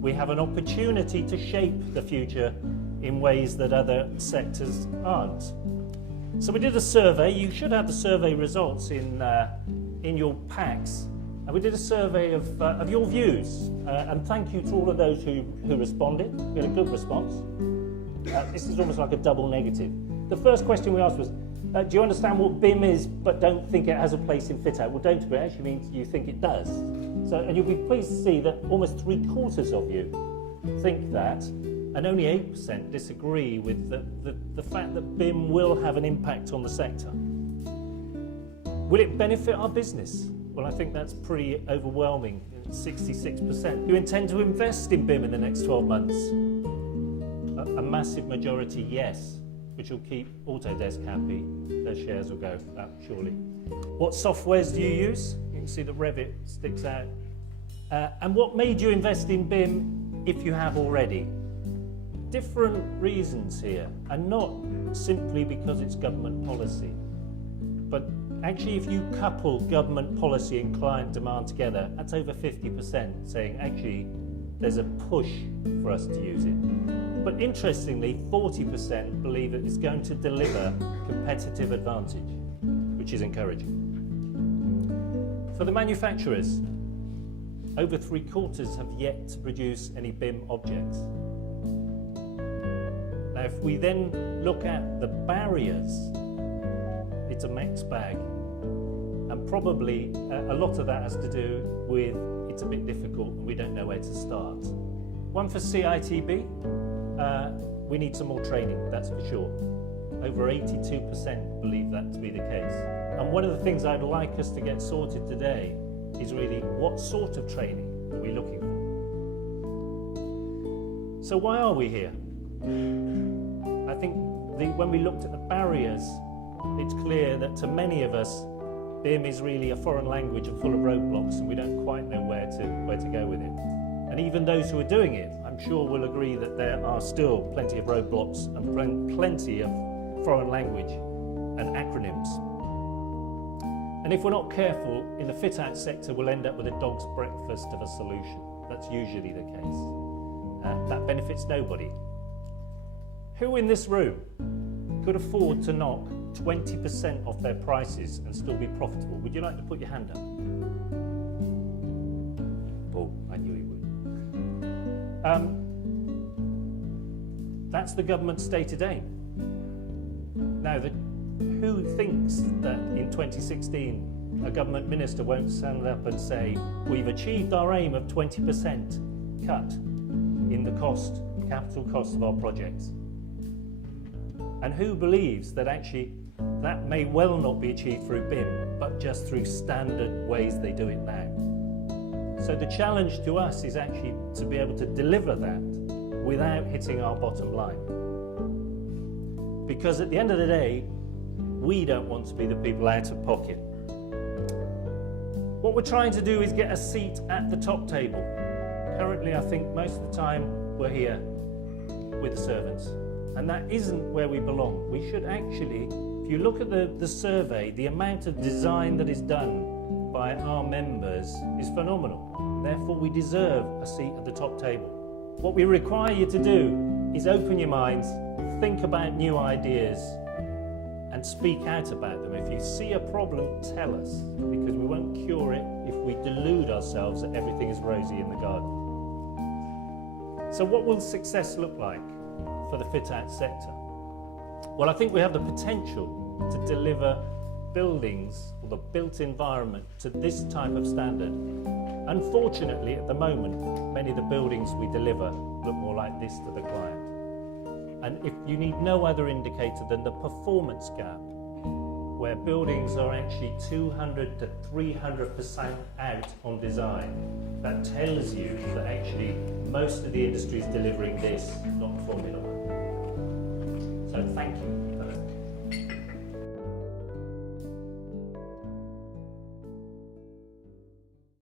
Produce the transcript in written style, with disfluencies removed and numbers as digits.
we have an opportunity to shape the future in ways that other sectors aren't. So we did a survey. You should have the survey results in your packs. And we did a survey of your views. And thank you to all of those who responded. We had a good response. This is almost like a double negative. The first question we asked was, do you understand what BIM is but don't think it has a place in fit out? Well, don't, but it actually means you think it does. So, and you'll be pleased to see that almost 3/4 of you think that, and only 8% disagree with the fact that BIM will have an impact on the sector. Will it benefit our business? Well, I think that's pretty overwhelming, 66%. You intend to invest in BIM in the next 12 months? A massive majority, yes, which will keep Autodesk happy. Their shares will go up, surely. What softwares do you use? You can see the Revit sticks out. And what made you invest in BIM if you have already? Different reasons here, and not simply because it's government policy. But actually, if you couple government policy and client demand together, that's over 50% saying, actually, there's a push for us to use it. But interestingly, 40% believe that it's going to deliver competitive advantage, which is encouraging. For the manufacturers, over 3/4 have yet to produce any BIM objects. Now, if we then look at the barriers, it's a mixed bag. And probably a lot of that has to do with it's a bit difficult and we don't know where to start. One for CITB, we need some more training, that's for sure. Over 82% believe that to be the case. And one of the things I'd like us to get sorted today is really what sort of training are we looking for? So why are we here? I think when we looked at the barriers, it's clear that to many of us, BIM is really a foreign language and full of roadblocks, and we don't quite know where to go with it. And even those who are doing it, I'm sure will agree that there are still plenty of roadblocks and plenty of foreign language and acronyms. And if we're not careful, in the fit-out sector, we'll end up with a dog's breakfast of a solution. That's usually the case. That benefits nobody. Who in this room could afford to knock 20% off their prices and still be profitable? Would you like to put your hand up? Oh, I knew you would. That's the government's stated aim. Now, who thinks that in 2016 a government minister won't stand up and say, we've achieved our aim of 20% cut in the capital cost of our projects? And who believes that actually that may well not be achieved through BIM, but just through standard ways they do it now? So the challenge to us is actually to be able to deliver that without hitting our bottom line. Because at the end of the day, we don't want to be the people out of pocket. What we're trying to do is get a seat at the top table. Currently, I think most of the time we're here with the servants. And that isn't where we belong. We should actually, if you look at the survey, the amount of design that is done by our members is phenomenal. Therefore, we deserve a seat at the top table. What we require you to do is open your minds, think about new ideas, and speak out about them. If you see a problem, tell us, because we won't cure it if we delude ourselves that everything is rosy in the garden. So what will success look like for the fit-out sector? Well, I think we have the potential to deliver buildings or the built environment to this type of standard. Unfortunately, at the moment, many of the buildings we deliver look more like this to the client. And if you need no other indicator than the performance gap, where buildings are actually 200 to 300% out on design, that tells you that actually most of the industry is delivering this, not Formula One. So thank you.